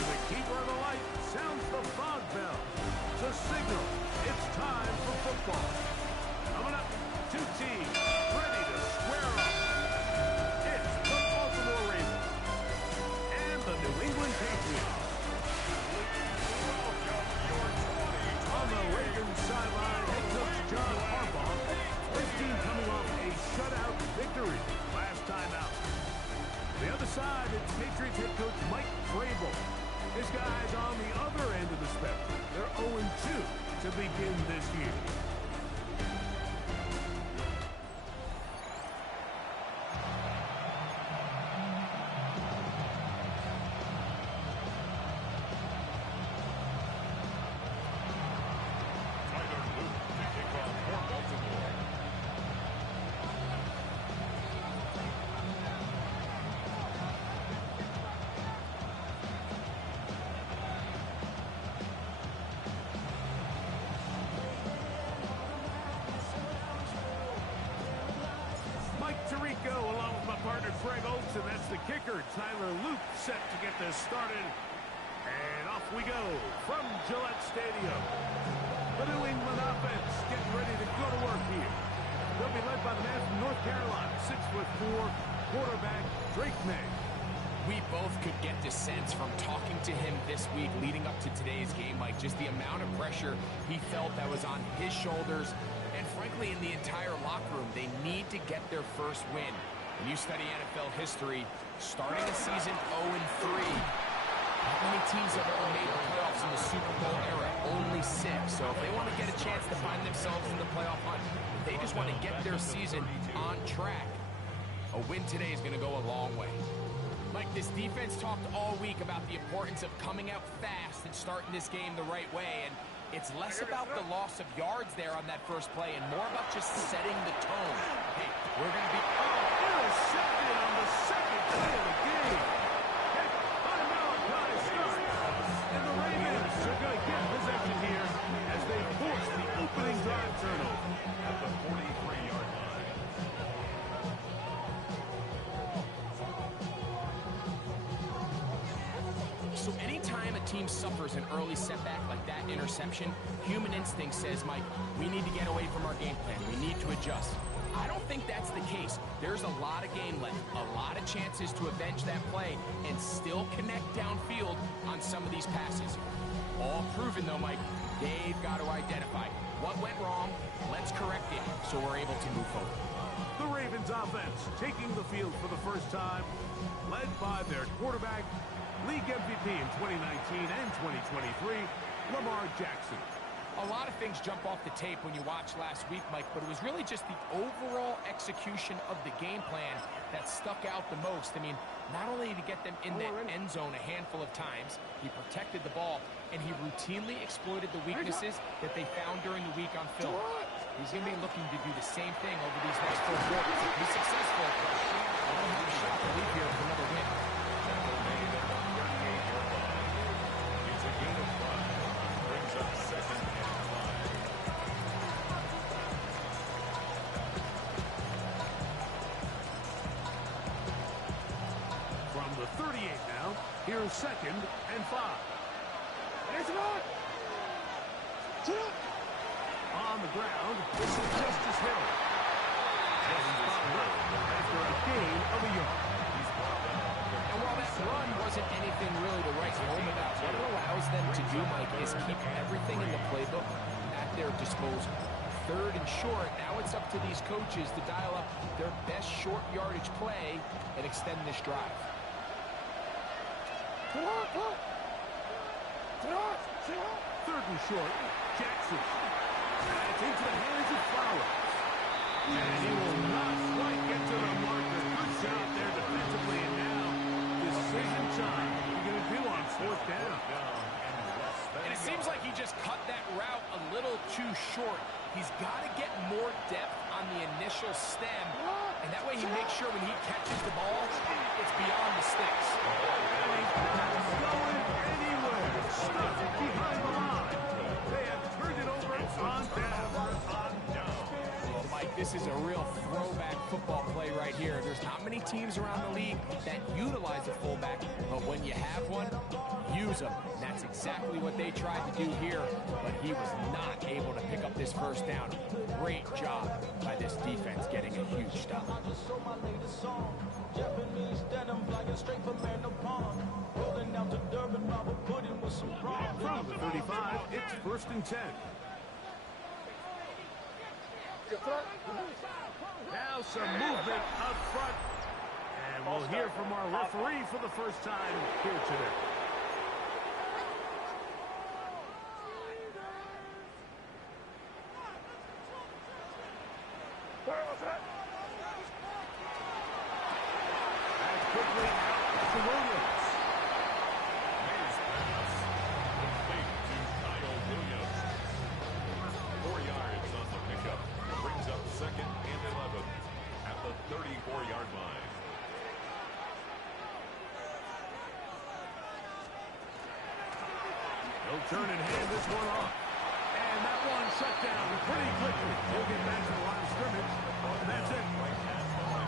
When the keeper of the light sounds the fog bell, it's a signal. It's time for football. Coming up, two teams ready to square up. It's the Baltimore Ravens and the New England Patriots. On the Ravens sideline, head coach John Harbaugh. This team coming off a shutout victory last time out. The other side, it's Patriots head coach Mike Vrabel. His guys on the other end of the spectrum. They're 0-2 to begin this year. Along with my partner Greg Oates, and that's the kicker, Tyler Luke, set to get this started. And off we go from Gillette Stadium. The New England offense getting ready to go to work here. They'll be led by the man from North Carolina, 6'4", quarterback Drake May. We both could get the sense from talking to him this week leading up to today's game, Mike, just the amount of pressure he felt that was on his shoulders. And frankly, in the entire locker room, they need to get their first win. When you study NFL history, starting a season 0-3, not many teams have ever made the playoffs in the Super Bowl era, only 6. So if they want to get a chance to find themselves in the playoff hunt, they just want to get their season on track. A win today is going to go a long way. Mike, this defense talked all week about the importance of coming out fast and starting this game the right way, and it's less about the loss of yards there on that first play and more about just setting the tone. Hey, we're going to be... intercepted on the second play of the game. Hey, timeout starts. And the Ravens are going to get possession here as they force the opening drive turnover at the 43-yard line. So anytime a team suffers an early setback like that interception, human instinct says, Mike, we need to get away from our game plan. We need to adjust. I don't think that's the case. There's a lot of game left, a lot of chances to avenge that play and still connect downfield on some of these passes. All proven, though, Mike, they've got to identify what went wrong, let's correct it so we're able to move forward. The Ravens offense taking the field for the first time, led by their quarterback, league MVP in 2019 and 2023, Lamar Jackson. A lot of things jump off the tape when you watch last week, Mike, but it was really just the overall execution of the game plan that stuck out the most. I mean, not only did he get them in that end zone a handful of times, he protected the ball, and he routinely exploited the weaknesses that they found during the week on film. He's going to be looking to do the same thing over these next 4 quarters. If he's successful, they'll have a shot to leave here with another win. It's a gain of 5. Brings up second and 5. From the 38 now, here's second and 5. There's one. On the ground, this is Justice Hill. After a gain of a yard. And while that run wasn't anything really to write home about, what it allows them to do, Mike, is keep everything in the playbook at their disposal. Third and short, now it's up to these coaches to dial up their best short yardage play and extend this drive. Third and short, Jackson. It's into the hands of Flowers. And he will not quite get to the marker. Good job there defensively, and now decision time. What are you going to do on fourth down? And it seems like he just cut that route a little too short. He's got to get more depth on the initial stem, and that way he makes sure when he catches the ball, it's beyond the sticks. And he's not going anywhere. Stuck behind the line. They have turned it over on down. Well, Mike, this is a real throwback football play right here. There's not many teams around the league that utilize a fullback, but when you have one, you confuse him. And that's exactly what they tried to do here, but he was not able to pick up this first down. Great job by this defense getting a huge stop. From the 35, it's 1st and 10. Now some movement up front. And we'll hear from our referee for the first time here today. That's quickly out to Williams. Nice pass. Complete to Kyle Williams. 4 yards on the pickup. Brings up 2nd and 11 at the 34-yard line. He'll turn and hand this one off. And that one shut down pretty quickly. He'll get back to the line of scrimmage. And that's it.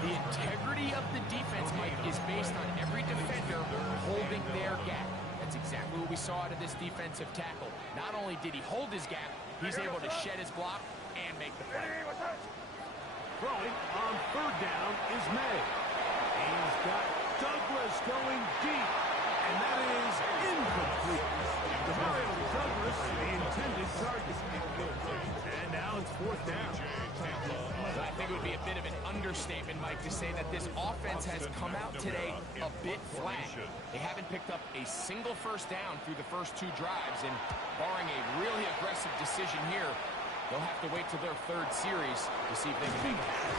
The integrity of the defense, Mike, is based on every defender holding their gap. That's exactly what we saw out of this defensive tackle. Not only did he hold his gap, he's able to shed his block and make the play. Throwing on 3rd down is May. He's got Douglas going deep. And that is incomplete. Mario Douglas, the intended target. And now it's 4th down. I think it would be a bit of an understatement, Mike, to say that this offense has come out today a bit flat. They haven't picked up a single first down through the first 2 drives, and barring a really aggressive decision here, they'll have to wait till their 3rd series to see if they can make it happen.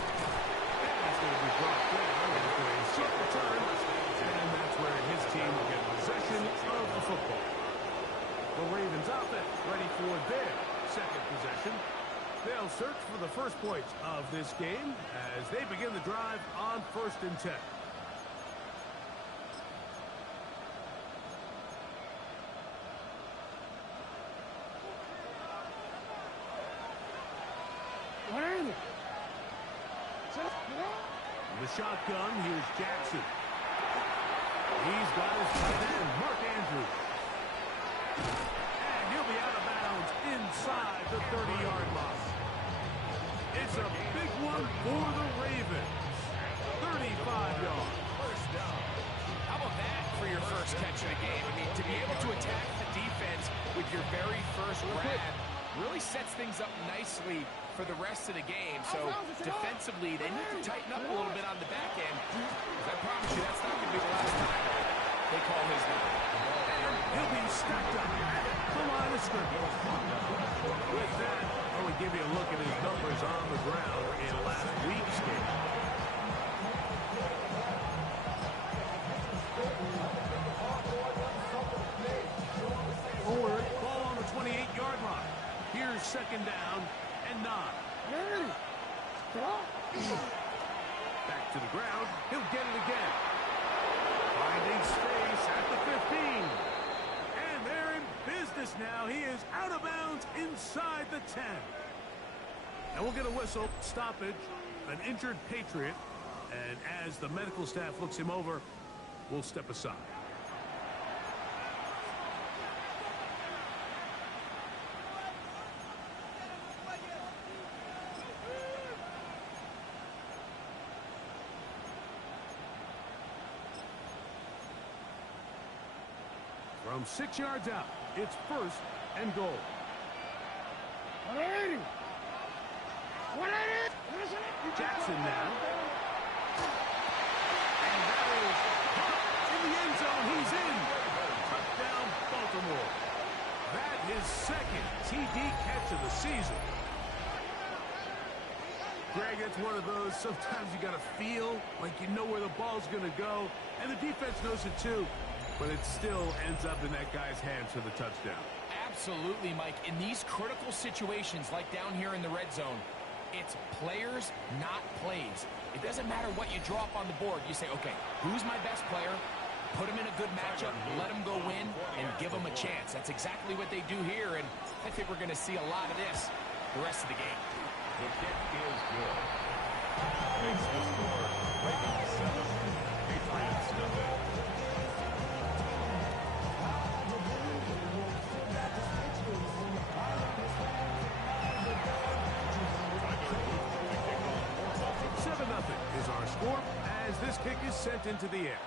That's going to be brought down after a short return, and that's where his team will get possession of the football. The Ravens offense ready for their 2nd possession. They'll search for the first points of this game as they begin the drive on 1st and 10. The shotgun, here's Jackson. He's got his tight end, Mark Andrews. And he'll be out of bounds inside the 30-yard line. It's a big one for the Ravens. 35 yards. How about that for your first catch of the game? I mean, to be able to attack the defense with your very first grab really sets things up nicely for the rest of the game. So defensively, they need to tighten up a little bit on the back end. I promise you, that's not going to be the last time they call his number. He'll be stacked up at the line of scrimmage. With that, I will give you a look at his numbers on the ground in last week's game. Forward, ball on the 28-yard line. Here's 2nd down and 9. Back to the ground. He'll get it again. Finding space at the 15. And they're in business now. He is out of bounds inside the 10. And we'll get a whistle, stoppage, an injured Patriot. And as the medical staff looks him over, we'll step aside. From 6 yards out, it's 1st and goal. Jackson now. And that is in the end zone. He's in. Touchdown, Baltimore. That is 2nd TD catch of the season. Greg, it's one of those, sometimes you got to feel like you know where the ball's going to go, and the defense knows it too, but it still ends up in that guy's hands for the touchdown. Absolutely, Mike. In these critical situations, like down here in the red zone, it's players, not plays. It doesn't matter what you draw up on the board. You say, okay, who's my best player? Put him in a good matchup, let him go win, and give him a chance. That's exactly what they do here, and I think we're going to see a lot of this the rest of the game. The kick is good. Makes the score. Ravens 7, Patriots 0. for as this kick is sent into the air.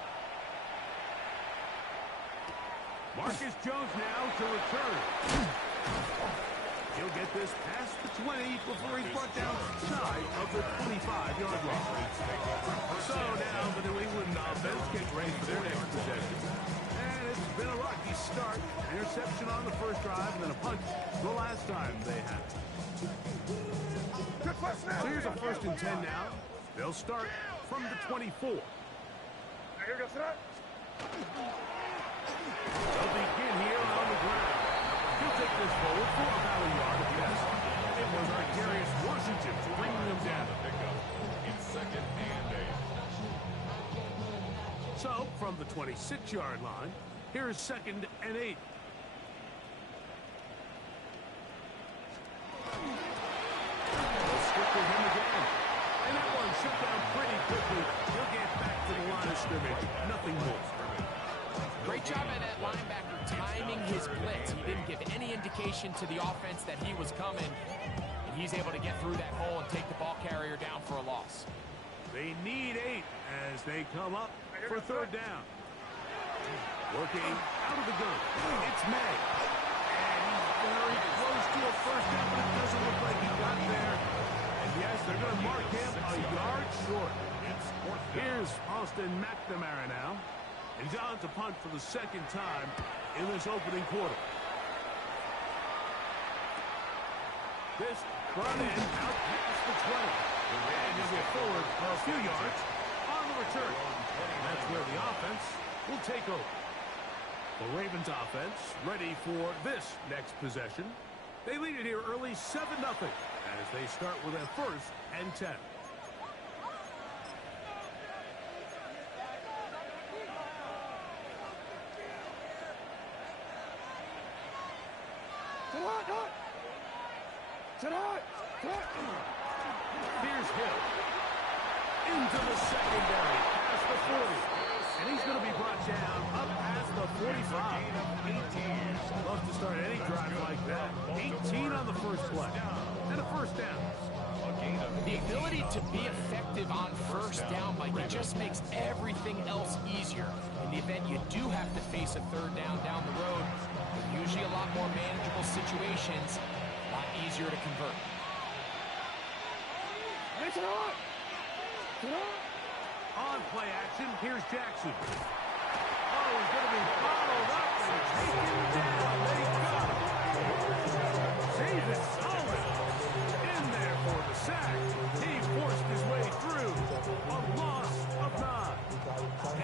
Marcus Jones now to return. He'll get this past the 20 before he's brought down shy of the 25-yard line. So now the New England offense gets ready for their next possession. And it's been a rocky start. Interception on the first drive and then a punt the last time they had it. So here's a 1st and 10 now. They'll start from the 24. They'll begin here on the ground. He'll take this forward for about a yard at best. It was Arcarius Washington bringing them down. In 2nd and 8. So from the 26-yard line, here's 2nd and 8. They'll stick with him again. And that one shut down pretty quickly. He'll get back to the line of scrimmage. Nothing more. Great job by that linebacker timing his blitz. He didn't give any indication to the offense that he was coming. And he's able to get through that hole and take the ball carrier down for a loss. They need 8 as they come up for 3rd down. Working out of the gun. It's May. And he's very close to a 1st down, but it doesn't look like he got there. And yes, they're going to mark him a yard short. Here's Austin McNamara now. And he's on to punt for the 2nd time in this opening quarter. This run in out past the 20. And he'll go forward for a few yards on the return. And that's where the offense will take over. The Ravens offense ready for this next possession. They lead it here early 7-0 as they start with a 1st and 10. Here's Hill. Into the secondary, past the 40. And he's going to be brought down up past the 45. 18. Love to start any drive like that. 18 on the first play. And a 1st down. The ability to be effective on 1st down, Mike, it just makes everything else easier. In the event you do have to face a 3rd down the road, usually a lot more manageable situations, a lot easier to convert. On play action, here's Jackson. Oh, he's going to be followed up and taken down. They got him. David Solomon in there for the sack. He forced his way through. A loss of 9.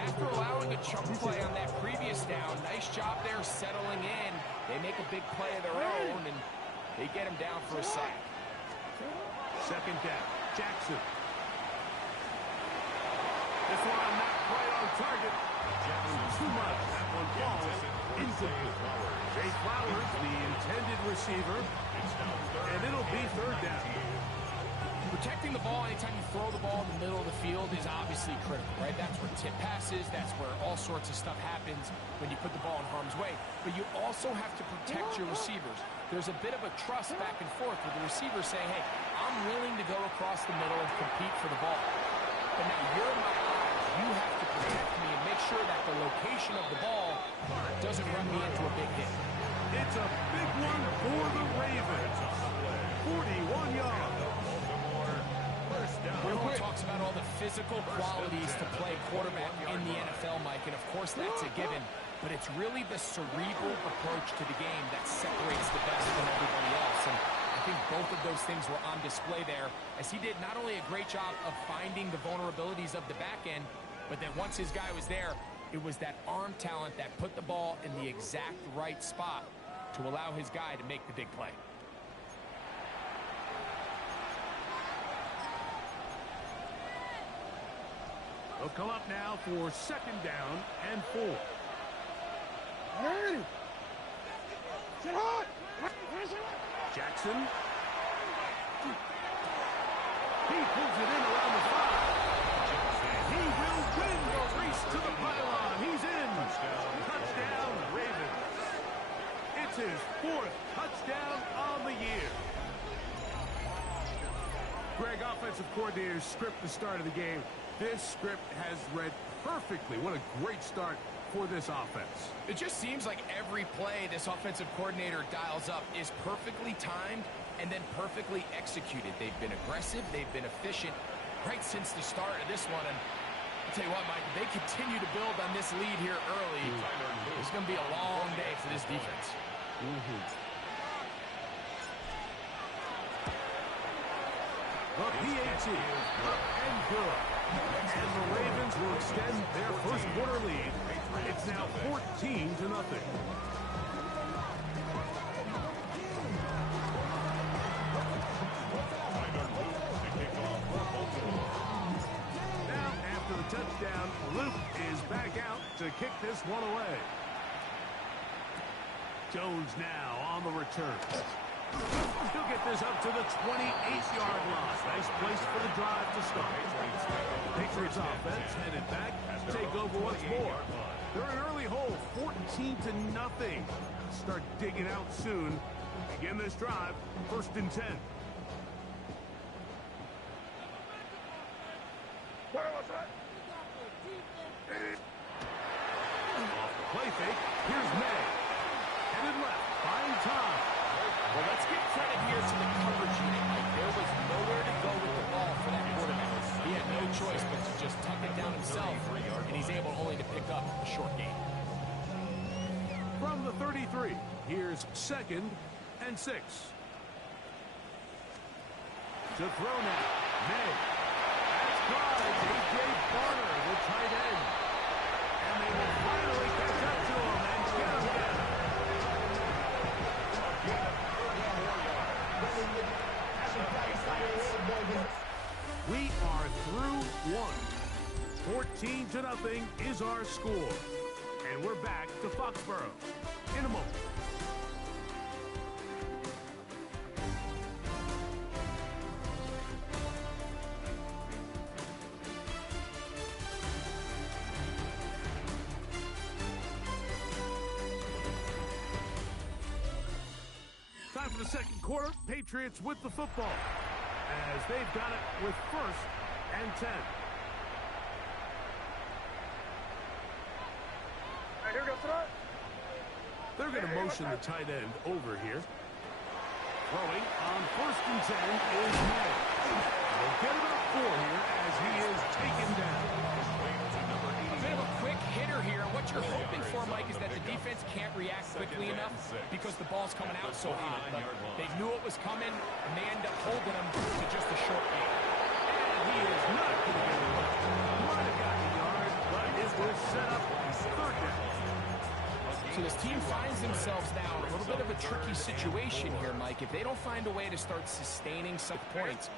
After allowing a chunk play on that previous down, nice job there settling in. They make a big play of their own, and they get him down for a sack. 2nd down, Jackson. This one not quite on target. Too much. That one falls incomplete. Jay Flowers, the intended receiver, and it'll be 3rd down. Protecting the ball anytime you throw the ball in the middle of the field is obviously critical, right? That's where tip passes, that's where all sorts of stuff happens when you put the ball in harm's way. But you also have to protect your receivers. There's a bit of a trust back and forth with the receiver saying, hey, I'm willing to go across the middle and compete for the ball. But now you're my eyes. You have to protect me and make sure that the location of the ball doesn't run me into a big hit. It's a big one for the Ravens. 41 yards. Everyone talks about all the physical qualities to play quarterback in the NFL, Mike, and of course that's a given. But it's really the cerebral approach to the game that separates the best from everybody else. And I think both of those things were on display there, as he did not only a great job of finding the vulnerabilities of the back end, but then once his guy was there, it was that arm talent that put the ball in the exact right spot to allow his guy to make the big play. They'll come up now for 2nd down and 4. Jackson. He pulls it in around the 5. And he will win the race to the pylon. He's in. Touchdown, Ravens. It's his 4th touchdown on the year. Greg, offensive coordinators script the start of the game. This script has read perfectly. What a great start for this offense. It just seems like every play this offensive coordinator dials up is perfectly timed and then perfectly executed. They've been aggressive. They've been efficient right since the start of this one. And I'll tell you what, Mike, they continue to build on this lead here early. It's going to be a long day for this defense. The PAT up and good. And the Ravens will extend their first quarter lead. It's now 14-0. Now, after the touchdown, Luke is back out to kick this one away. Jones now on the return. He'll get this up to the 28-yard line. Nice place for the drive to start. Patriots offense headed back to take over once more. They're an early hole, 14-0. Start digging out soon. Begin this drive, 1st and 10. Off the play fake, here's May. Headed left, find time. Well, let's give credit here to the coverage unit. There was nowhere to go with the ball for that quarterback. He had no choice but to just tuck it down himself, and he's able only to pick up a short gain. From the 33, here's 2nd and 6. To throw now, May. That's caught. A.J. Barner, the tight end. And they will finally catch up to him and get him down. We are through one. 14-0 is our score. And we're back to Foxborough in a moment. Time for the second quarter. Patriots with the football as they've got it with 1st and 10. They're going to motion the tight end over here. Throwing on 1st and 10 is May. They'll get about 4 here as he is taken down. A bit of a quick hitter here. What you're hoping for, Mike, is that the defense can't react quickly enough because the ball's coming out so hot. But they knew it was coming, and they end up holding him to just a short gain. And he is not going to get it away. Might have gotten a yard, but it will set up 3rd down. So this team finds themselves now in a little bit of a tricky situation here, Mike. If they don't find a way to start sustaining some points,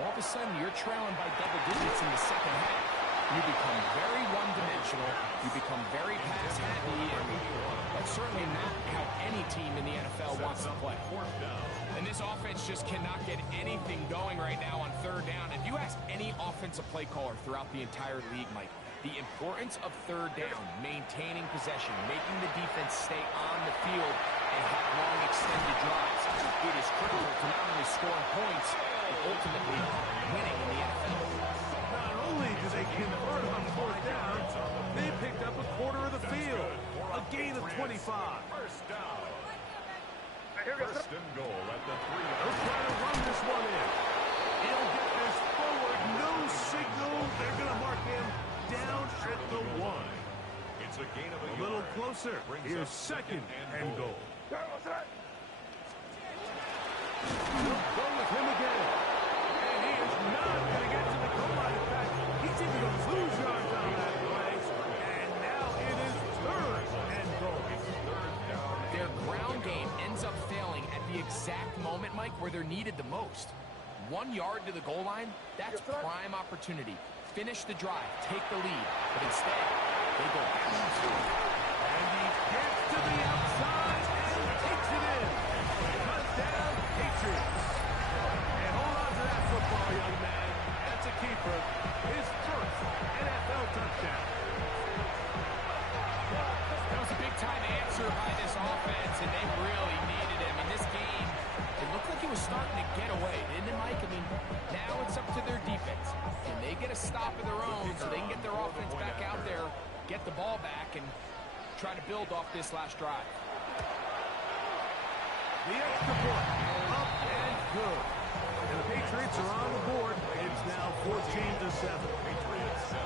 all of a sudden you're trailing by double digits in the second half. You become very one-dimensional. You become very pass-happy, and that's certainly not how any team in the NFL wants to play. And this offense just cannot get anything going right now on 3rd down. If you ask any offensive play caller throughout the entire league, Mike, the importance of 3rd down, maintaining possession, making the defense stay on the field and have long extended drives. It is critical to not only scoring points, but ultimately winning in the NFL. Not only do they convert on 4th down, they picked up a quarter of the field. A gain of 25. 1st down. 1st and goal at the 3. They'll try to run this one in. He'll get this forward. No signal. They're going to mark him down at the 1. It's a gain of A little closer. Here's 2nd and goal. He'll go with him again. And he is not going to get to the goal line. In fact, he's even going to lose yards on that play. And now it is 3rd and goal. Their ground game ends up failing at the exact moment, Mike, where they're needed the most. 1 yard to the goal line, that's prime opportunity. Finish the drive, take the lead, but instead, they go back. And he gets to the outside and takes it in. Touchdown, Patriots. And hold on to that football, young man. That's a keeper. His 1st NFL touchdown. That was a big-time answer by this offense, and they really needed him. In this game, It looked like he was starting to get away, didn't it, Mike? I mean, now it's up to their defense. Can they get a stop of their own so they can get their offense back out there, get the ball back, and try to build off this last drive? The extra point, up and good. And the Patriots are on the board. It's now 14-7. Patriots 7.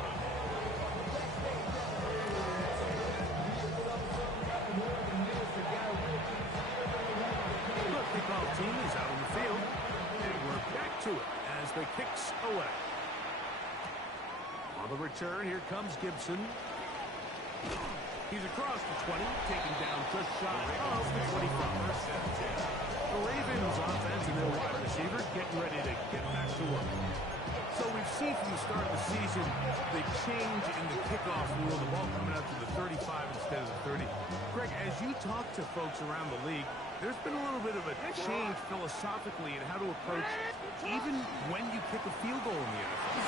The kickoff team is out on the field, and we're back to it as the kicks away. On the return, here comes Gibson. He's across the 20, taken down just shy of the 25. The Ravens offense and their wide receivers getting ready to get back to work. So we've seen from the start of the season the change in the kickoff rule, the ball coming out to the 35 instead of the 30. Greg, as you talk to folks around the league, there's been a little bit of a change philosophically in how to approach even when you kick a field goal in the NFL.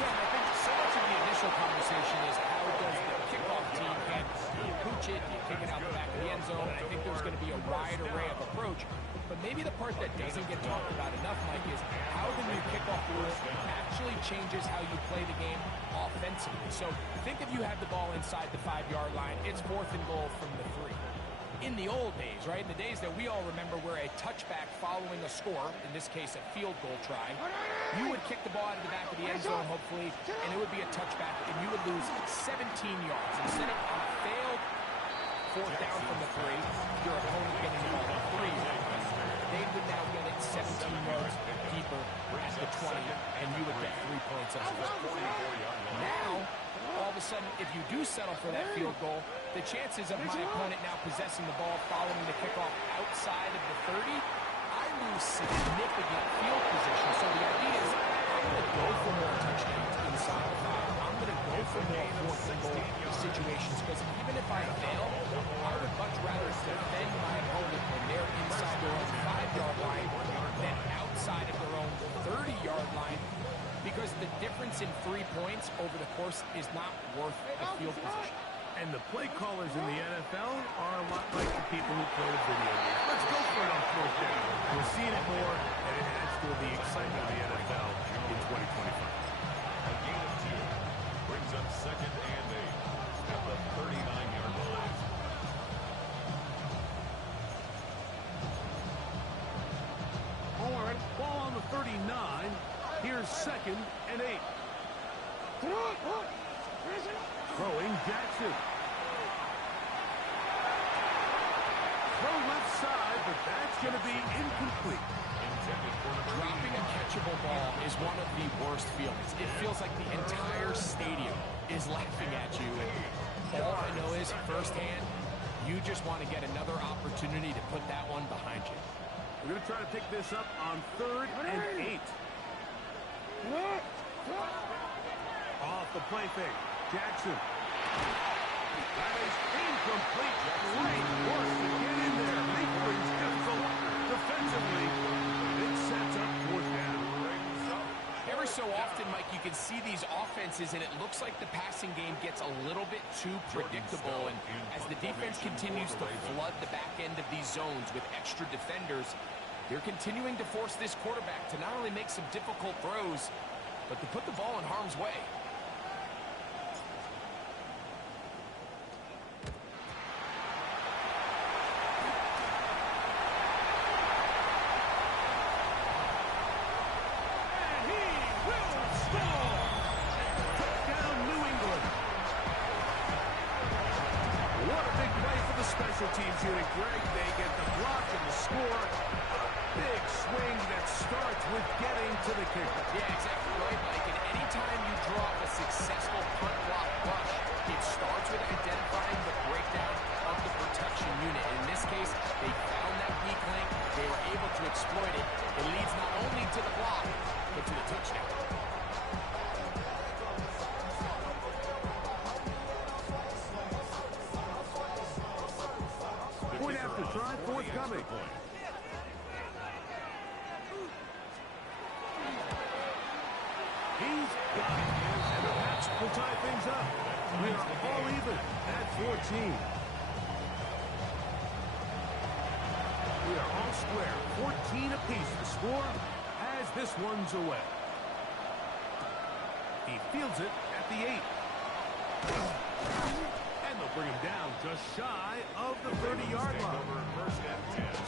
Yeah, I think so much of the initial conversation is how does the kickoff team handle it? Do you pooch it? Do you kick it out the back of the end zone? And I think there's going to be a wide array of approach. But maybe the part that doesn't get talked about enough, Mike, is how the new kickoff rules actually changes how you play the game offensively. So think if you have the ball inside the 5-yard line, it's 4th and goal from the 3. In the old days, right, in the days that we all remember where a touchback following a score, in this case a field goal try, you would kick the ball out of the back of the end zone, hopefully, and it would be a touchback, and you would lose 17 yards. Instead of on a failed 4th down from the 3, your opponent getting the ball at 3 yards. They would now get it 17 yards deeper at the 20, and you would get 3 points as well. Now, all of a sudden, if you do settle for that field goal, the chances of my opponent now possessing the ball following the kickoff outside of the 30, I lose significant field position. So the idea is I'm going to go for more touchdowns inside the 5. I'm going to go for more 4th and goal situations because even if I fail, I would much rather defend my opponent when they're inside their own 5-yard line than outside of their own 30-yard line, because the difference in 3 points over the course is not worth the field position. And the play callers in the NFL are a lot like the people who play the video games. Let's go for it on 4th down. We're seeing it more, and it adds to the excitement of the NFL in 2025. A gain of 2 brings up 2nd and 8 at the 39-yard line. Ball on the 39. Here's 2nd and 8. Throwing Jackson. Throw left side, but that's going to be incomplete. Dropping a catchable ball is one of the worst feelings. It feels like the entire stadium is laughing at you. And all I know is, firsthand, you just want to get another opportunity to put that one behind you. We're going to try to pick this up on 3rd and 8. Off the play fake. Jackson. That is incomplete. Great work to get in there. Mayfield's just so defensively. It sets up 4th down. Every so often, Mike, you can see these offenses, and it looks like the passing game gets a little bit too predictable. And as the defense continues to flood the back end of these zones with extra defenders, they're continuing to force this quarterback to not only make some difficult throws, but to put the ball in harm's way. Teams here at Greg, they get the block and the score. A big swing that starts with getting to the kicker. Yeah, exactly right, Mike. And anytime you drop a successful punt block rush, it starts with identifying the breakdown of the protection unit. In this case, they found that weak link. They were able to exploit it. It leads not only to the block, but to the touchdown. Point after try, forthcoming. He's got it, and the Pats will tie things up. We are all even at 14. We are all square. 14 apiece. The score as this one's away. He fields it at the 8. And they'll bring him down just shy of the 30-yard line.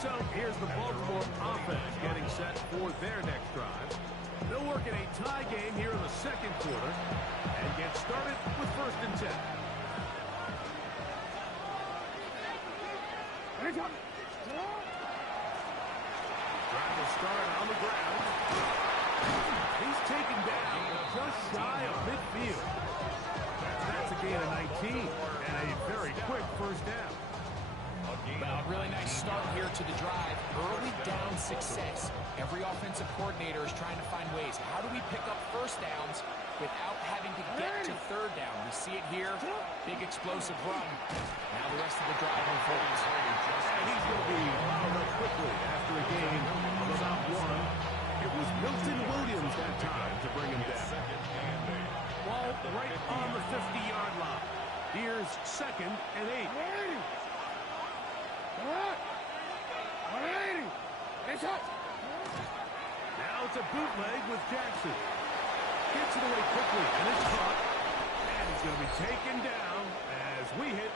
So here's the Baltimore offense getting set for their next drive. They'll work in a tie game here in the second quarter and get started with 1st and 10. Drive will start on the ground. He's taken down just shy of midfield. That's a gain of 19 and a very quick 1st down. Well, a really nice start here to the drive. Early down success. Every offensive coordinator is trying to find ways. How do we pick up 1st downs without having to get to 3rd down? We see it here. Big explosive run. Now the rest of the drive unfolds. And he's going to be wound up quickly after a gain of about 1. It was Milton Williams that time to bring him down. Ball right on the 50-yard line. Here's 2nd and 8. Now it's a bootleg with Jackson. Gets it away quickly and it's caught. And he's going to be taken down as we hit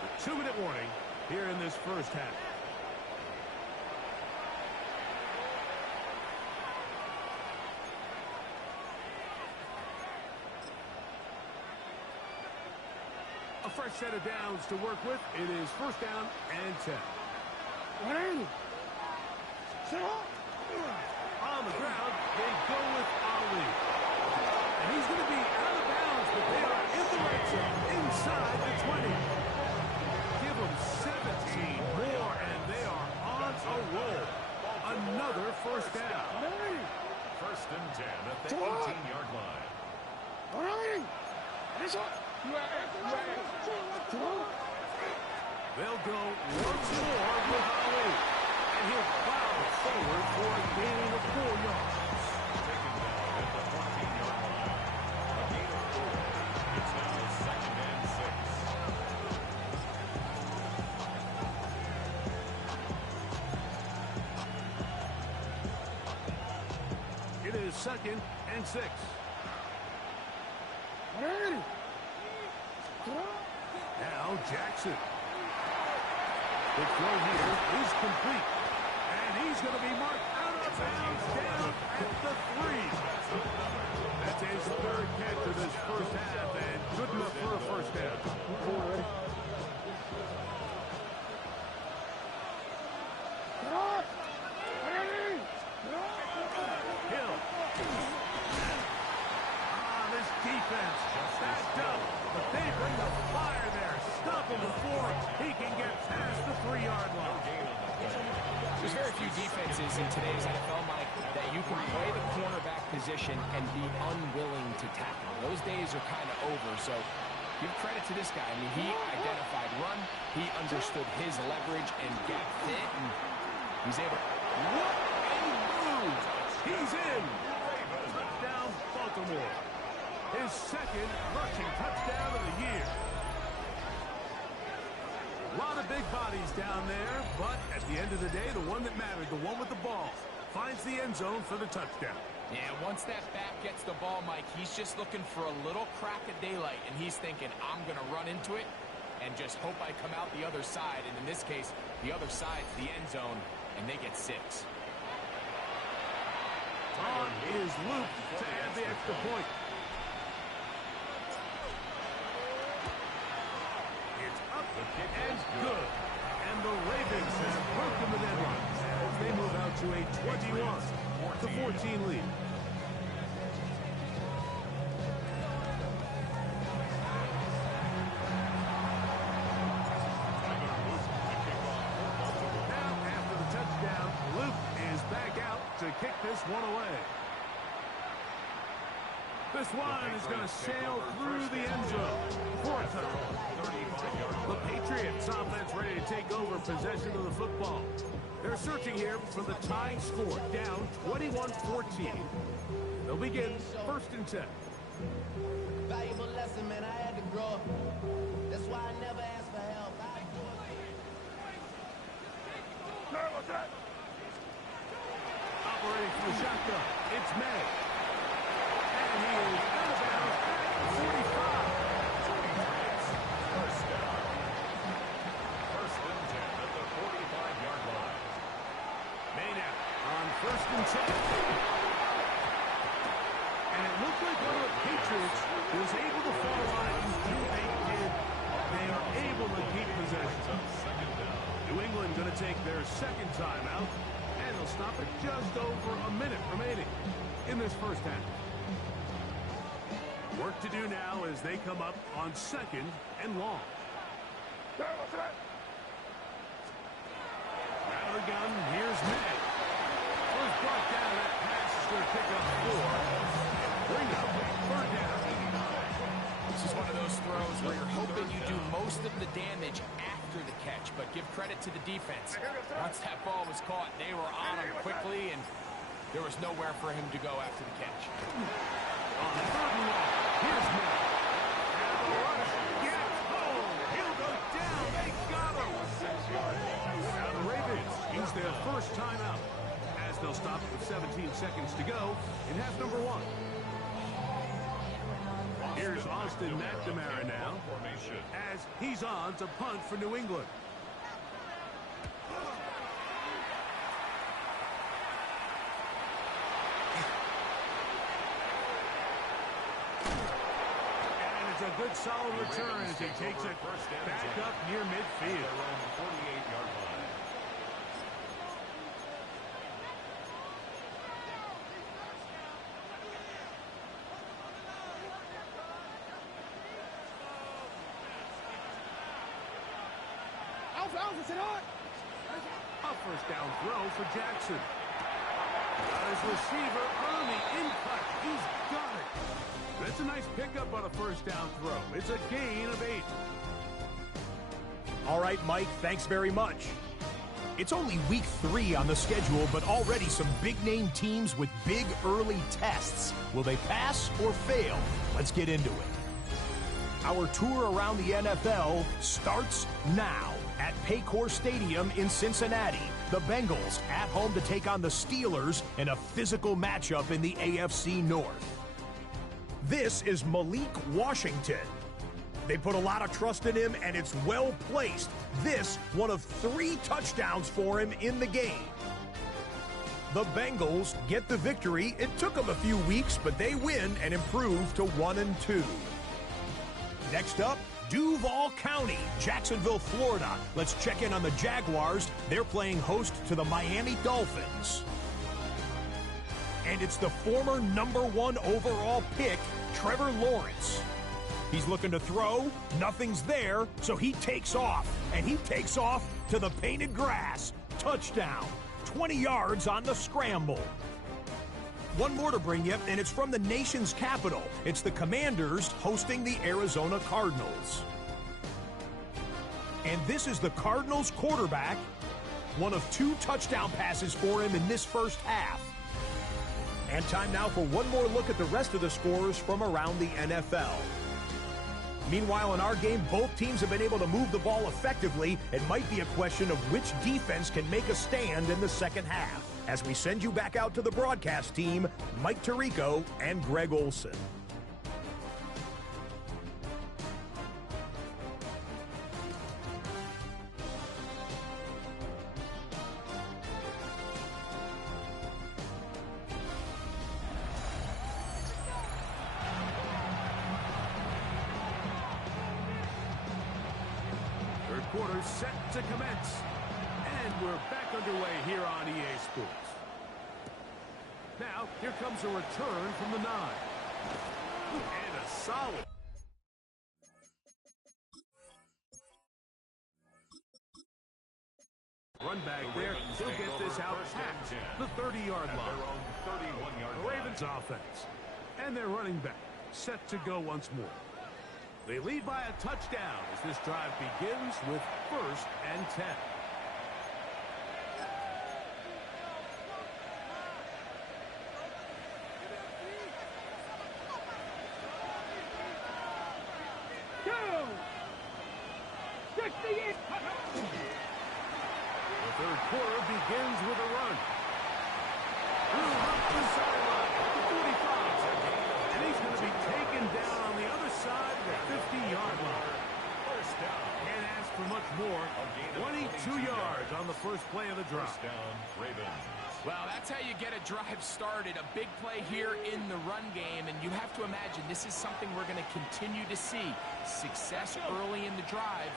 the 2-minute warning here in this 1st half. A fresh set of downs to work with. It is 1st down and 10. On the ground, they go with Ali. And he's going to be out of bounds, but they are in the red zone, inside the 20. Give them 17 more, and they are on a roll. Another 1st down. 1st and 10 at the 18-yard line. They'll go once more with Ali. And he'll plow forward for a gain of 4 yards. Taken down at the 14-yard line. A gain of 4. It's now 2nd and 6. It is 2nd and 6. Now Jackson. The throw here is complete. And he's going to be marked out of bounds down at the 3. That's his 3rd catch of this 1st half, and good enough for a 1st down. Hill. This defense backed up, but they bring the fire there. Stop him before he can get past the 3-yard line. There's very few defenses in today's NFL, Mike, that you can play the cornerback position and be unwilling to tackle. Those days are kind of over, so give credit to this guy. I mean, he identified run, he understood his leverage and gap fit, and he's able. What a move! He's in! Touchdown, Baltimore. His 2nd rushing touchdown of the year. A lot of big bodies down there, but at the end of the day, the one that mattered, the one with the ball, finds the end zone for the touchdown. Yeah, once that back gets the ball, Mike, he's just looking for a little crack of daylight, and he's thinking, I'm going to run into it and just hope I come out the other side. And in this case, the other side's the end zone, and they get 6. On is Luke to add the extra point. It's up and good. And the Ravens have broken the deadline as they move out to a 21-14 lead. Now, after the touchdown, Luke is back out to kick this one away. This one is going to sail through the end zone for a touchdown. The Patriots offense ready to take over possession of the football. They're searching here for the tying score, down 21-14. They'll begin 1st and 10. Valuable lesson, man. I had to grow up. That's why I never asked for help. from the shotgun. It's May. And he is out of bounds at the 45. First down. First and 10 at the 45-yard line. May now on first and 10. And it looked like one of the Patriots was able to fall on it and do they did. They are able to keep possession. Second down. New England going to take their second timeout, and they'll stop at just over a minute remaining in this first half. Work to do now as they come up on second and long. Out of the gun, here's May. Was brought down, that pass is going to pick up 4. Bring up third down. This is one of those throws where you're hoping you do most of the damage after the catch, but give credit to the defense. Once that ball was caught, they were on him quickly, and there was nowhere for him to go after the catch. On third and long, here's May. And the rush gets home. He'll go down. They got him. 6 yards. Now the Ravens use their first timeout as they'll stop with 17 seconds to go in half number 1. Here's Austin McNamara now Formation. as he's on to punt for New England. And it's a good solid return as he takes it back up near midfield. Their own 48-yard line. A first down throw for Jackson. Got his receiver on the in-cut. He's got it. That's a nice pickup on a first down throw. It's a gain of 8. All right, Mike, thanks very much. It's only week 3 on the schedule, but already some big-name teams with big early tests. Will they pass or fail? Let's get into it. Our tour around the NFL starts now at Paycor Stadium in Cincinnati. The Bengals at home to take on the Steelers in a physical matchup in the AFC North. This is Malik Washington. They put a lot of trust in him, and it's well placed. This, one of 3 touchdowns for him in the game. The Bengals get the victory. It took them a few weeks, but they win and improve to 1-2. Next up, Duval County, Jacksonville, Florida. Let's check in on the Jaguars. They're playing host to the Miami Dolphins. And it's the former #1 overall pick, Trevor Lawrence. He's looking to throw, nothing's there, so he takes off. And he takes off to the painted grass. Touchdown, 20 yards on the scramble. One more to bring you, and it's from the nation's capital. It's the Commanders hosting the Arizona Cardinals. And this is the Cardinals quarterback. One of 2 touchdown passes for him in this first half. And time now for one more look at the rest of the scores from around the NFL. Meanwhile, in our game, both teams have been able to move the ball effectively. It might be a question of which defense can make a stand in the second half. As we send you back out to the broadcast team, Mike Tirico and Greg Olson. Third quarter set to commence. And we're back underway here on EA Sports. Now, here comes a return from the 9. And a solid. Run back there. He'll get this out past the 30-yard line. The Ravens offense. And their running back set to go once more. They lead by a touchdown as this drive begins with 1st and 10. The third quarter begins with a run. through up the sideline at the 45. And he's going to be taken down on the other side of the 50-yard line. First down. Can't ask for much more. 22 yards on the first play of the drive. First down, Ravens. Well, that's how you get a drive started. A big play here in the run game, and you have to imagine this is something we're going to continue to see. Success early in the drive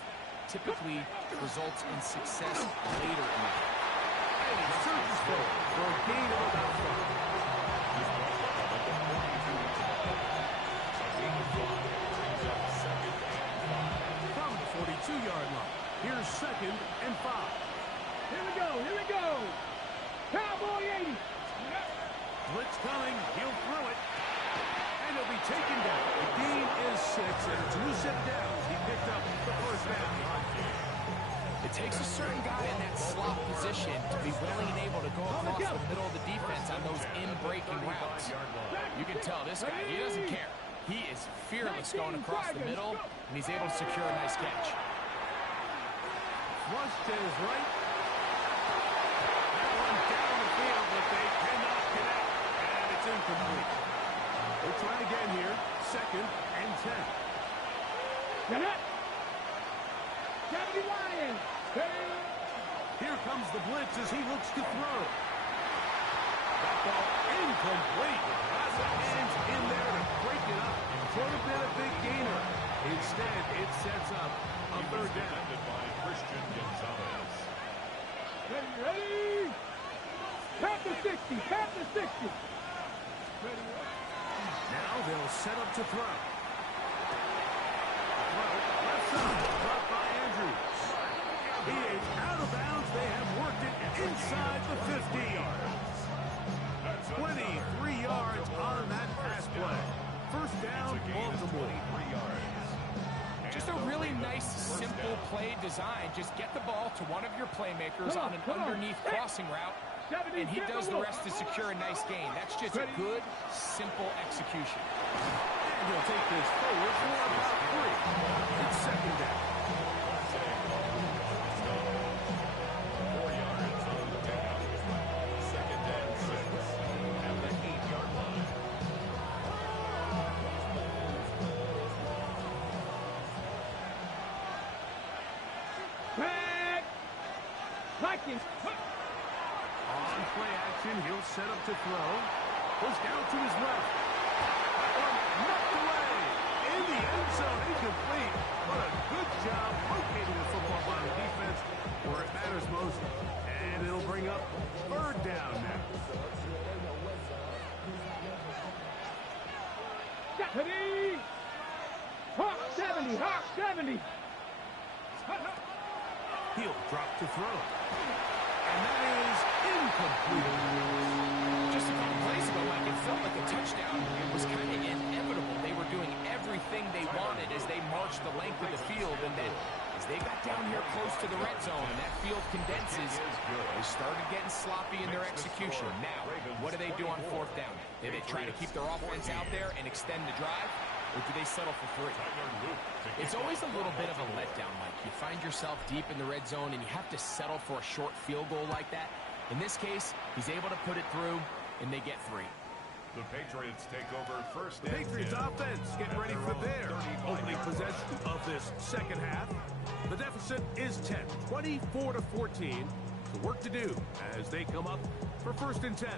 typically results in success later in the drive. And he searches for a gain of about 5. From the 42-yard line, here's 2nd and 5. Here we go. Cowboy 80. Blitz coming, he'll throw it, and he'll be taken down. The gain is 6, and it's 2 set down. He picked up the first down. It takes a certain guy in that slot position to be willing and able to go across the middle of the defense on those in-breaking routes. You can tell this guy, he doesn't care. He is fearless going across the middle, and he's able to secure a nice catch. Flush to his right. That one down the field, but they cannot get out, and it's incomplete. We'll try again here. 2nd and 10. Get it. 70 Lions. Here comes the blitz as he looks to throw. That ball incomplete. Has the hands in there to break it up. Could have been a big gainer. Instead, it sets up a third down. Defended by Christian Gonzalez. Ready. Tap the 60. Now they'll set up to throw. Left side, caught by Andrews. He is out of bounds. They have worked it inside the 50 yards. 23 yards on that pass play. First down, Baltimore. 23 yards. Just a really nice, simple play design. Just get the ball to one of your playmakers on an underneath crossing route, and he does the rest to secure a nice gain. That's just good, simple execution. And he'll take this forward for about 3. It's 2nd down. 4 yards on the pickup. 2nd and 6 at the 8-yard line. Back. Vikings. On play action, he'll set up to throw. Goes down to his left. That one knocked away. In the end zone, incomplete. What a good job locating the football by the defense where it matters most. And it'll bring up 3rd down now. Ready. Hawk 70. He'll drop to throw. And that is incomplete. Just a couple plays ago, Mike, it felt like a touchdown. It was kind of inevitable. They were doing everything they wanted as they marched the length of the field, and then as they got down here close to the red zone and that field condenses, they started getting sloppy in their execution. Now, what do they do on 4th down? Do they try to keep their offense out there and extend the drive, or do they settle for 3? It's always a little bit of a letdown, Mike. You find yourself deep in the red zone and you have to settle for a short field goal like that. In this case, he's able to put it through, and they get 3. The Patriots take over first The and Patriots 10. offense getting ready for their opening possession of this second half. The deficit is 10, 24-14. The work to do as they come up for 1st and 10.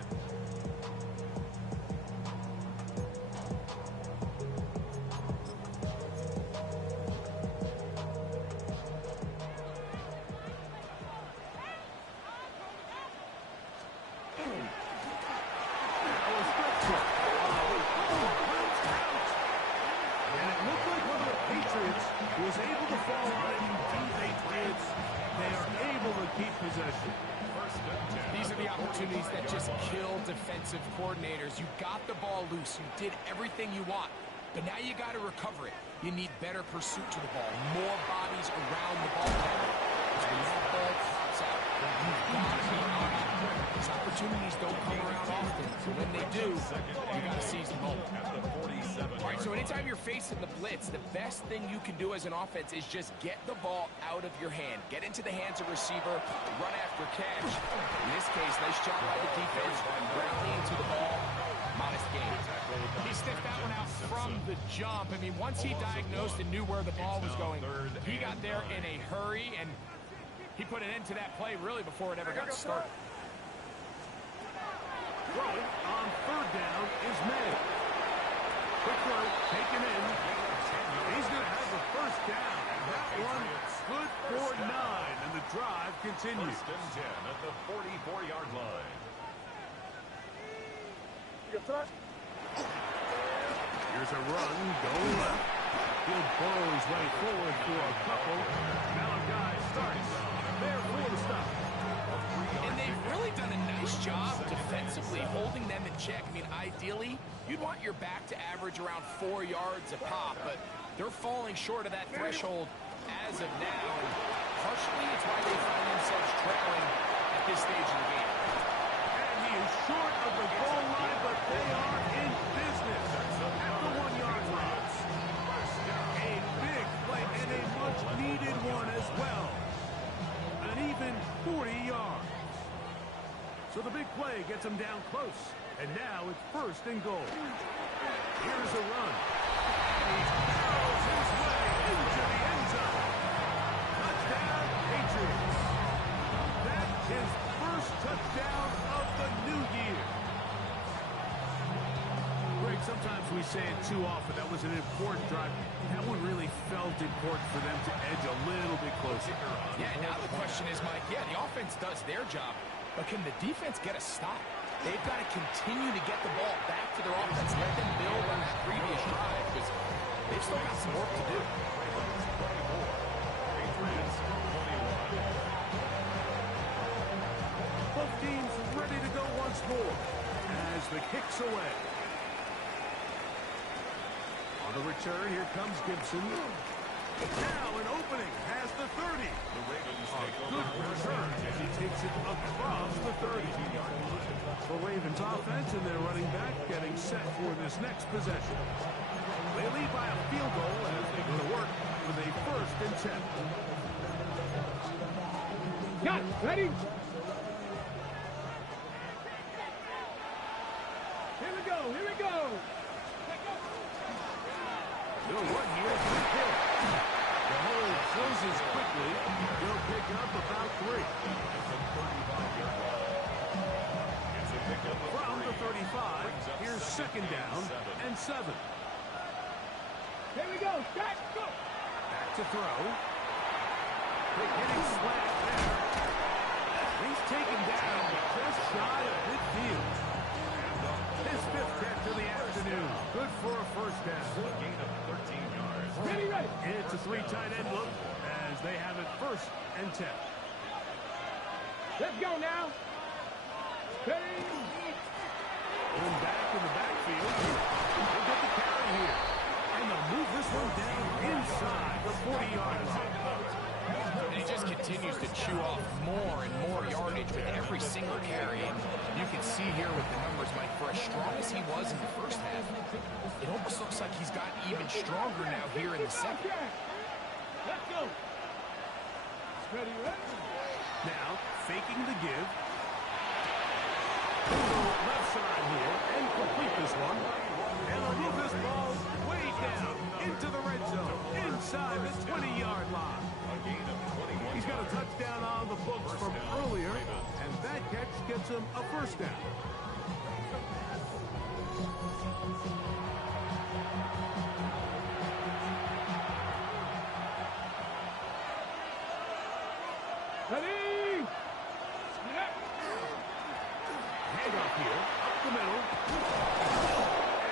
Was able to fall on it to the Patriots. They are able to keep possession. First and 10. These are the opportunities that just kill defensive coordinators. You got the ball loose. You did everything you want. But now you got to recover it. You need better pursuit to the ball. More bodies around the ball. As when that ball pops out, you've got to be on it. This opportunity opportunities don't come around often. So when they do, you got to seize the moment. All right, so anytime you're facing the blitz, the best thing you can do as an offense is just get the ball out of your hand. Get into the hands of receiver, run after catch. In this case, nice job by the defense, rallying to the ball. Modest game. He sniffed that one out from the jump. I mean, once he diagnosed and knew where the ball was going, he got there in a hurry, and he put an end to that play really before it ever got started. Throwing on third down is made. Quick throw, taken in. He's going to have the first down. That one good for 9, and the drive continues. First and 10 at the 44-yard line. Here's a run, going left. He'll burrow his way forward for a couple. Malachi starts there for the stop. And they've really done a nice job defensively holding them in check. I mean, ideally, you'd want your back to average around 4 yards a pop, but they're falling short of that threshold as of now. And partially, it's why they find themselves trailing at this stage of the game. And he is short of the goal line, but they are in business at the 1-yard line. A big play and a much-needed one as well. An even 40 yards. So the big play gets him down close. And now it's first and goal. Here's a run. He barrels his way into the end zone. Touchdown, Patriots. That's his first touchdown of the new year. Greg, sometimes we say it too often. That was an important drive. That one really felt important for them to edge a little bit closer. Yeah, now the question is, Mike, yeah, the offense does their job, but can the defense get a stop? They've got to continue to get the ball back to their offense. Let them build on that previous drive because they've still got some work to do. Both teams ready to go once more as the kick's away. On the return, here comes Gibson. Now an opening has the 30. A good return as he takes it across the 30. The Ravens offense and their running back getting set for this next possession. They lead by a field goal as they go to work with a first and 10. Got it. Ready? Here we go. Here we go. No one here for the kick. The hole closes quickly. He'll pick up about 3. From the 35, here's second down and 7. Here we go. Start. Go. Back to throw. Quick hitting slant there. He's taken down just shy of midfield. His 5th catch of the afternoon. Good for a first down. A gain of 13 yards. Ready, ready. It's a 3 tight end look as they have it first and 10. Let's go now. Ready. And back in the backfield. They'll get the carry here. And they'll move this one down inside the 40-yard line. And he just continues to chew off more and more yardage with every single carry. And you can see here with the numbers, Mike, for as strong as he was in the first half, it almost looks like he's gotten even stronger now here in the second. Let's go. Ready, ready. Now, faking the give. Left side here and complete this one. And they'll move this ball way down into the red zone, inside the 20-yard line. He's got a touchdown on the books from earlier, and that catch gets him a first down. Ready. Snap. Handoff here, up the middle.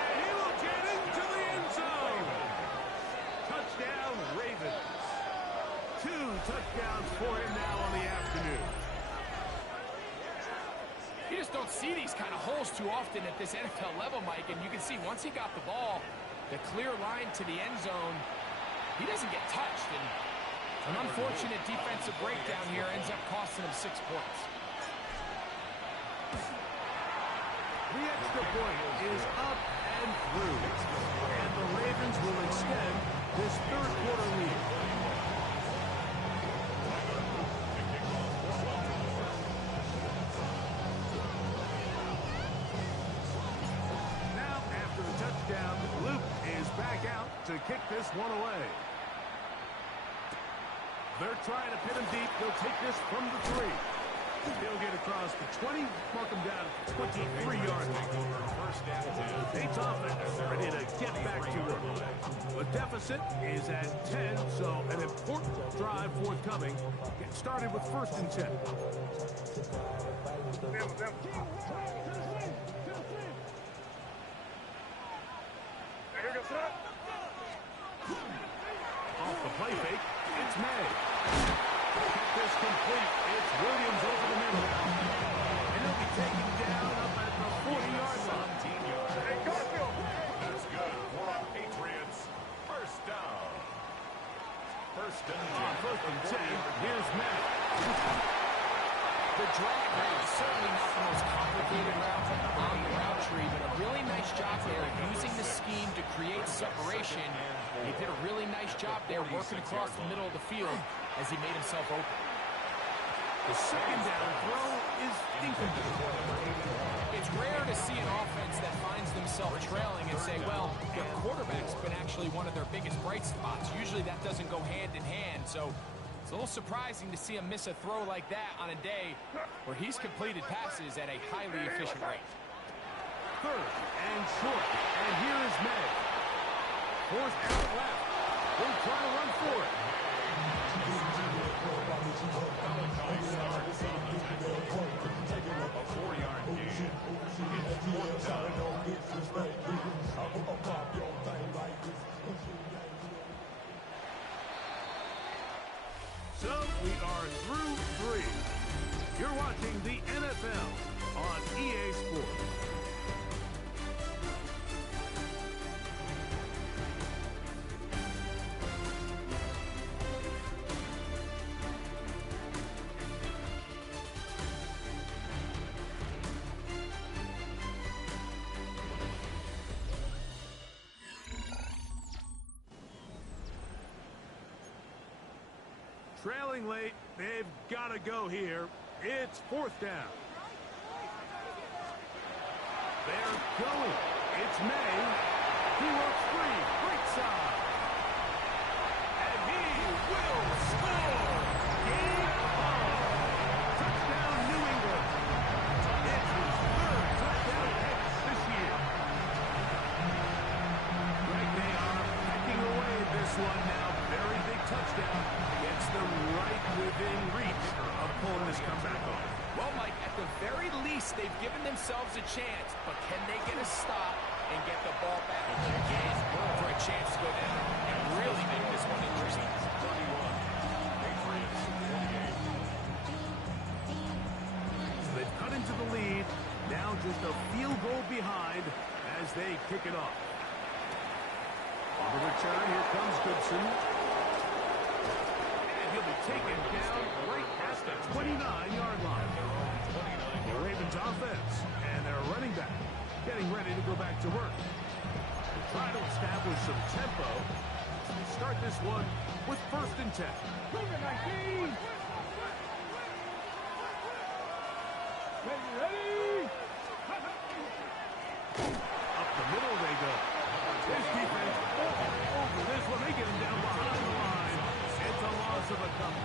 And he will get into the end zone. Touchdown, Ravens. 2 touchdowns for him now on the afternoon. You just don't see these kind of holes too often at this NFL level, Mike. And you can see once he got the ball, the clear line to the end zone, he doesn't get touched. And an unfortunate defensive breakdown here ends up costing him 6 points. The extra point is up and through. And the Ravens will extend this third quarter lead. Now, after the touchdown, Luke is back out to kick this one away. They're trying to pin him deep. They'll take this from the 3. He'll get across the 20, mark him down at the 23-yard line. Tate's offense ready to get back to work. The deficit is at 10, so an important drive forthcoming. Get started with 1st and 10. Off the play fake, it's May. Get this complete. It's Williams over the middle. And he'll be taken down up at the 40-yard line. That's good for our Patriots. First down. First and 10. Here's May. The drag route is certainly not the most complicated route on the route tree, but a really nice job there using the scheme to create separation. He did a really nice job there working across the middle of the field as he made himself open. The second down throw is incomplete. It's rare to see an offense that finds themselves trailing and say, well, their quarterback's been actually one of their biggest bright spots. Usually that doesn't go hand in hand, so it's a little surprising to see him miss a throw like that on a day where he's completed passes at a highly efficient rate. 3rd and short, and here is May. Forced out left. He'll try to run for it. a 4-yard gain. It's 4th down. So we are through 3. You're watching the NFL on EA Sports. Trailing late, they've got to go here. It's 4th down. They're going. It's May. He looks free. Right side. And he will score. Game on. Touchdown, New England. It's his 3rd touchdown catch this year. Right, they are pecking away at this one now. Very big touchdown. Gets them right within reach of pulling this comeback off. Well, Mike, at the very least, they've given themselves a chance, but can they get a stop and get the ball back again for a chance to go down and really make this one interesting? 31, 28. So they've cut into the lead. Now just a field goal behind as they kick it off. On the return, here comes Goodson. And he'll be taken down right at the 29-yard line. The Ravens offense and their running back getting ready to go back to work. Try to establish some tempo. Start this one with 1st and 10. Ready? Up the middle they go. This defense over this one. They get him down behind the line. It's a loss of a couple.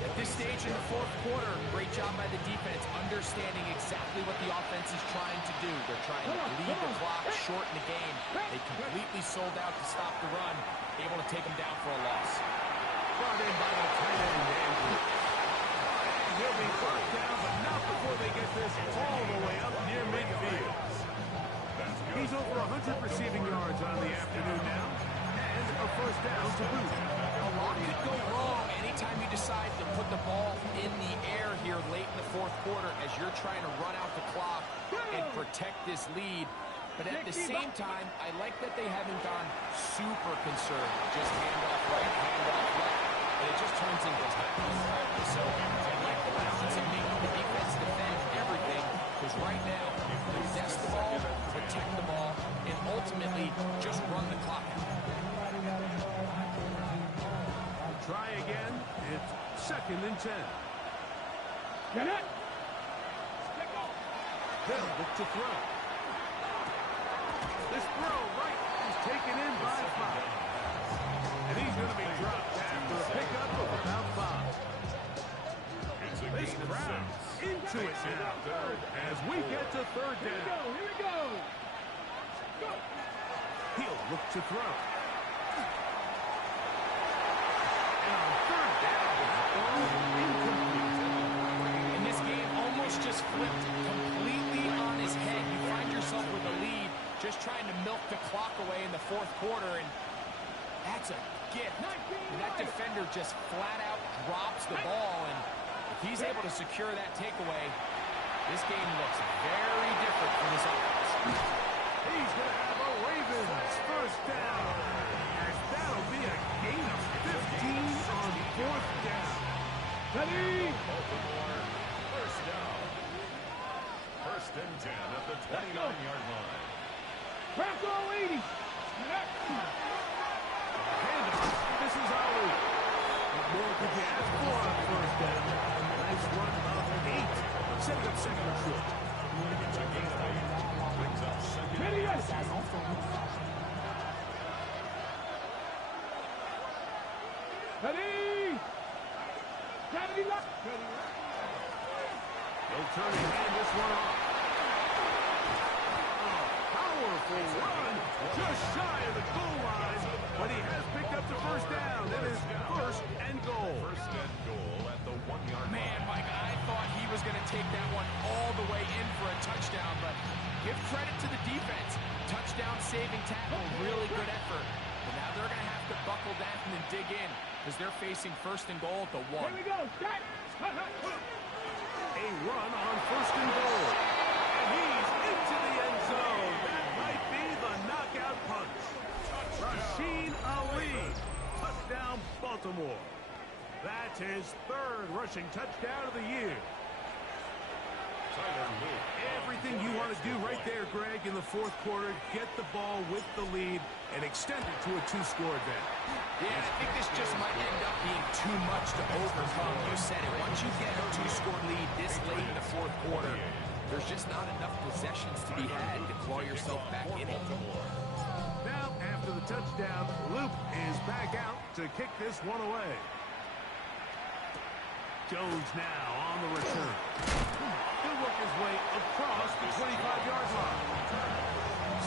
At this stage in the 4th quarter, great job by the defense, understanding exactly what the offense is trying to do. They're trying to lead the clock, shorten the game. They completely sold out to stop the run, able to take them down for a loss. Brought in by the tight end, Andrew. And he'll be brought down, but not before they get this all the way up near midfield. He's over 100 receiving yards on the afternoon now, and a 1st down to boot. A lot could go wrong anytime you decide to put the ball in the air here late in the 4th quarter as you're trying to run out the clock and protect this lead. But at the same time, I like that they haven't gone super conservative. Just hand off right, and it just turns into tackles. So I like the balance of making the defense defend everything, because right now, ultimately just run the clock out. Try again. It's 2nd and 10. Get it. They'll look to throw. This throw right is taken in by 5. And he's going to be dropped after a pickup of about 5. This crowd into it now as we get to 3rd down. Here we go. Go. He'll look to throw. And on 3rd down, it's thrown incomplete. And this game almost just flipped completely on his head. You find yourself with a lead, just trying to milk the clock away in the 4th quarter, and that's a gift. And that defender just flat out drops the ball, and if he's able to secure that takeaway, this game looks very different for this offense. He's going to have a Ravens 1st down. As that'll be a gain of 15 on 4th down. Ready. Baltimore, 1st down. 1st and 10 at the 29-yard line. Press all 80. Handoff. This is Ali. What more could you ask for on 1st down? Nice run of 8. Setting up 2nd and short. It's a gain of 8. Brings up 2nd. Ready, yes. Ready. Ready, lock. They'll turn and hand this one off. Powerful run, just shy of the goal line, but he has picked up the 1st down. It is 1st and goal. 1st and goal at the 1-yard line. Man, Mike, I thought he was going to take that one all the way in for a touchdown, but give credit to the defense. Touchdown saving tackle, really good effort. But now they're going to have to buckle down and dig in as they're facing 1st and goal at the 1. Here we go. Start. A run on 1st and goal. And he's into the end zone. That might be the knockout punch. Rasheen Ali. Touchdown, Baltimore. That's his 3rd rushing touchdown of the year. Everything you want to do right there, Greg, in the 4th quarter. Get the ball with the lead and extend it to a 2-score advantage. Yeah, I think this just might end up being too much to overcome. You said it. Once you get a 2-score lead this late in the 4th quarter, there's just not enough possessions to be had to claw yourself back in it. Now, after the touchdown, Luke is back out to kick this one away. Jones now on the return. He'll work his way across the 25-yard line.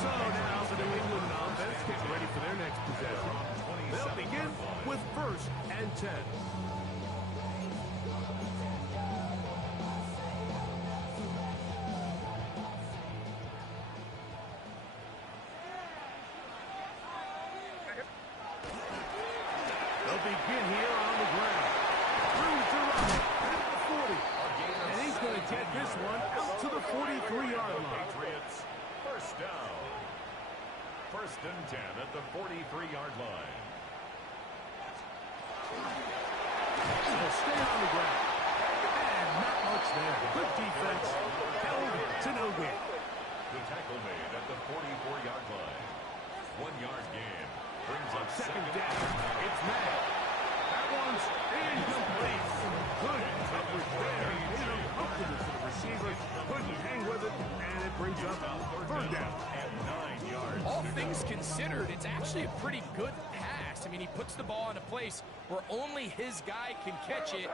So now the New England offense getting ready for their next possession. They'll begin with 1st and 10. They'll begin here on the ground. Room to run at the 40. And he's going to get this one out to the 43-yard line. Patriots, 1st down. 1st and 10 at the 43-yard line. He'll stay on the ground. And not much there. Good defense. Held to no gain. The tackle made at the 44-yard line. 1-yard gain. Brings up 2nd down. It's Madden. That one's incomplete. Good coverage there. Uncomfortable for the receiver. Couldn't hang with it. And it brings up 3rd down. At 9 yards. All things considered, it's actually a pretty good pass. I mean, he puts the ball in a place where only his guy can catch it.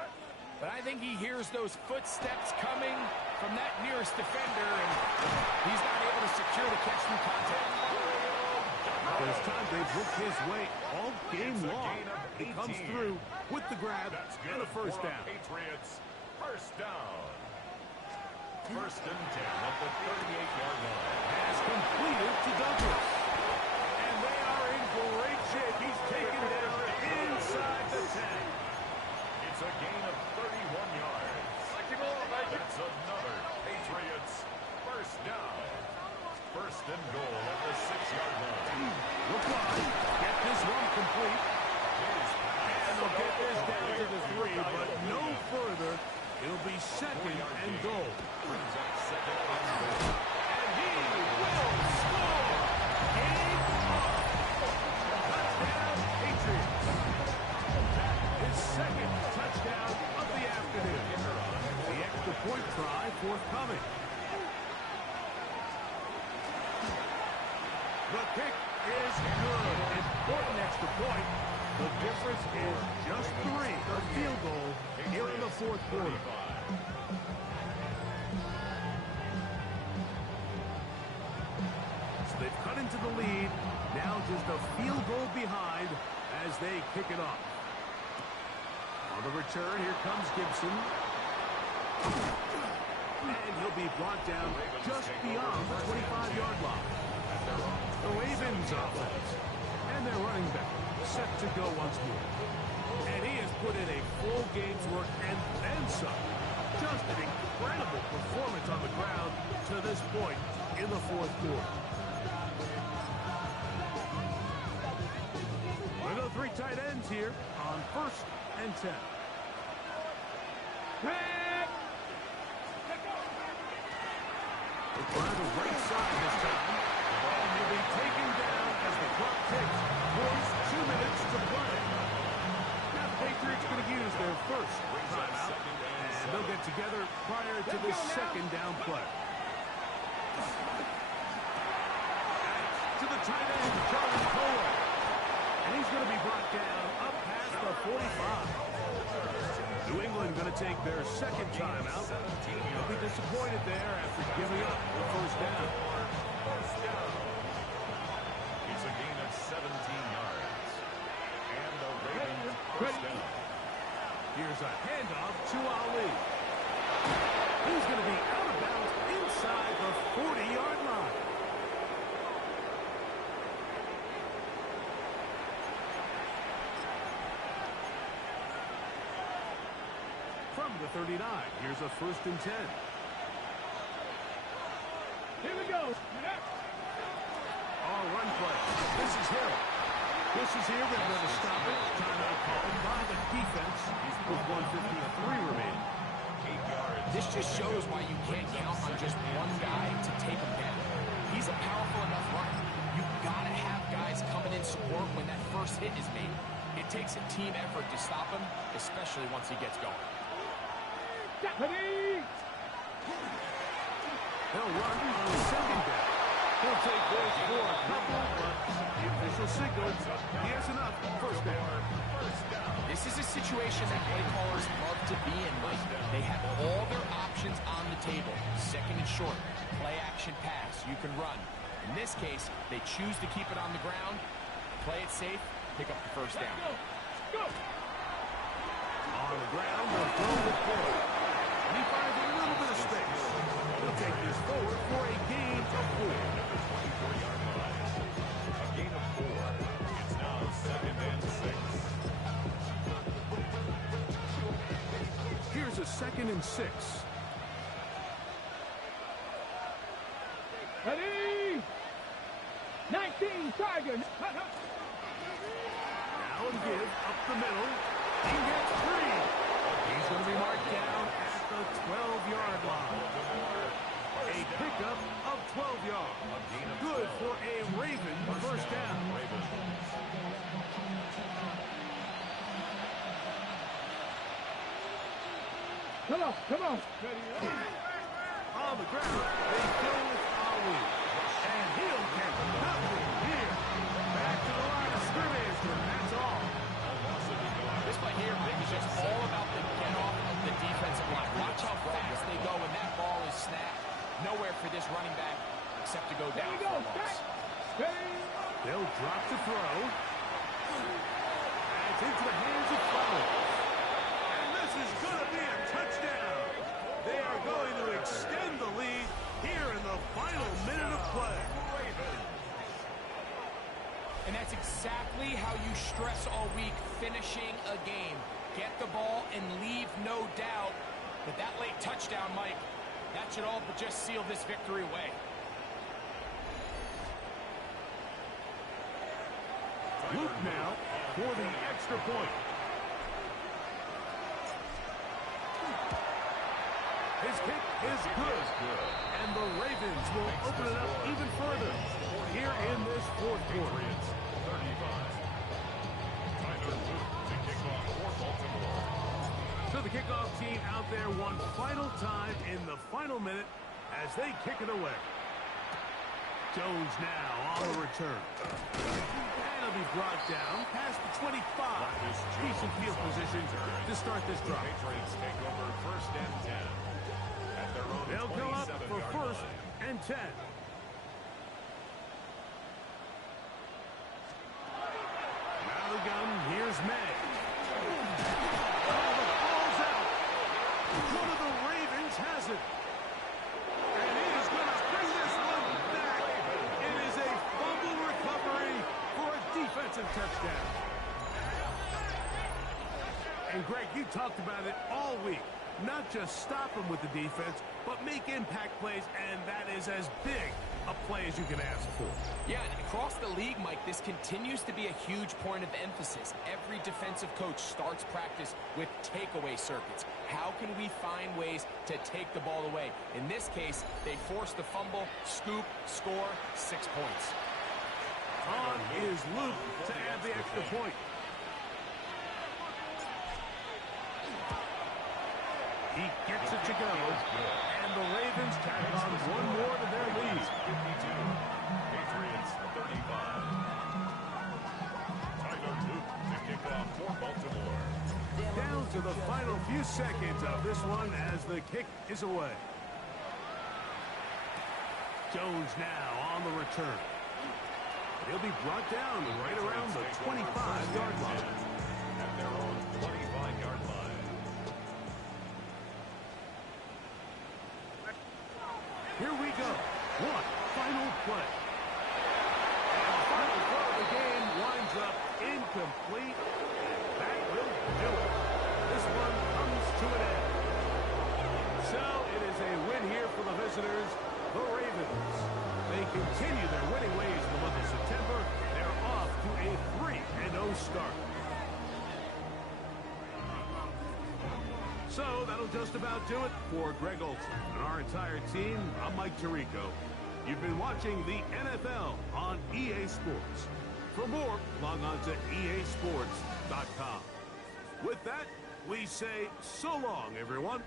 But I think he hears those footsteps coming from that nearest defender, and he's not able to secure the catch through contact. There's time they've worked his way all game long. He comes through with the grab and a 1st down. Patriots, 1st down. 1st and 10 at the 38-yard line. Has completed to Douglas. And they are in great shape. He's taken down inside the 10. It's a gain of 31 yards. That's another Patriots 1st down. 1st and goal at the 6-yard line. Look on. Get this one complete. And they'll get this down to the 3, but no further. It'll be 2nd and goal. Brings up 2nd and goal. And he will score. Two-point try forthcoming. The kick is good. Important extra point. The difference is just 3. A field goal here in the fourth quarter. So they've cut into the lead. Now just a field goal behind as they kick it off. On the return, here comes Gibson. And he'll be brought down just beyond the 25-yard line. The Ravens offense. And their running back set to go once more. And he has put in a full game's work and then some. Just an incredible performance on the ground to this point in the fourth quarter. One of the 3 tight ends here on 1st and 10. They try the right side this time. And he'll be taken down as the clock ticks. Boys, 2 minutes to play. Now the Patriots going to use their first timeout. And they'll get together prior to this second down play. To the tight end, Charlie Cole. And he's going to be brought down up past the 45. New England going to take their second timeout. They'll be disappointed there after giving up the first down. It's a gain of 17 yards. And the Ravens first down. Here's a handoff to Ali. He's going to be out of bounds inside the 40-yard line. From the 39, here's a 1st and 10. Here we go. All run play. This is Hill. This is here. They're going to stop it. Timeout called by the defense. With 1:53 remaining. 8 yards. This just shows why you can't count on just one guy to take him down. He's a powerful enough runner. You've got to have guys coming in support when that first hit is made. It takes a team effort to stop him, especially once he gets going. Ready? They'll run on second down. He'll take this for a couple, but the official signals he has enough. First down. This is a situation that play callers love to be in, Mike. They have all their options on the table. Second and short, play action pass, you can run. In this case, they choose to keep it on the ground, play it safe, pick up the first down. Go! On the ground, they'll throw the ball. And he finds a little bit of space. He'll take this forward for a gain of 4. A gain of 4. It's now 2nd and 6. Here's a 2nd and 6. Ready? 19 Tigers. Now and give up the middle. He gets 3. He's going to be marked down at the 12-yard line. A pickup of 12 yards. Good for a Raven first down. Come on. Ready? On the ground, they go with Ali. And he'll get nothing here. Back to the line of scrimmage, and that's all. This play here, Mike, is just all about the get-off of the defensive line. Watch how fast they go when that ball is snapped. Nowhere for this running back except to go down for a loss. They'll drop to throw. And it's into the hands of Flowers. And this is going to be a touchdown. They are going to extend the lead here in the final minute of play. And that's exactly how you stress all week, finishing a game. Get the ball and leave no doubt that that late touchdown, Mike, that should all but just seal this victory away. Luke now for the extra point. His kick is good. And the Ravens will open it up even further here in this fourth quarter. 35. Tyler Luke to kick off for Baltimore. So the kickoff team out there one final time in the final minute as they kick it away. Jones now on the return. And he'll be brought down past the 25. Decent field position to start this drive. Patriots take over first and 10 at their own. They'll go up for first and 10. Out of the gun, here's May. Oh, the ball's out. One of the Ravens has it. And he is going to bring this one back. It is a fumble recovery for a defensive touchdown. And Greg, you talked about it all week. Not just stop them with the defense, but make impact plays, and that is as big a play as you can ask for. Yeah, and across the league, Mike, this continues to be a huge point of emphasis. Every defensive coach starts practice with takeaway circuits. How can we find ways to take the ball away? In this case, they forced the fumble, scoop, score, 6 points. On is Luke to add the extra point. He gets it to go, and the Ravens tack on one more to their lead. 52, Patriots 35. Tyler Luke to kick off for Baltimore. Down to the final few seconds of this one as the kick is away. Jones now on the return. He'll be brought down right around the 25-yard line. At their own 25-yard line. Here we go. One final play. And the final throw of the game winds up incomplete. And that will do it. This one comes to an end. So it is a win here for the visitors, the Ravens. They continue their winning ways in the month of September. They're off to a 3-0 start. So that'll just about do it for Greg Olson and our entire team. I'm Mike Tirico. You've been watching the NFL on EA Sports. For more, log on to easports.com. With that, we say so long, everyone.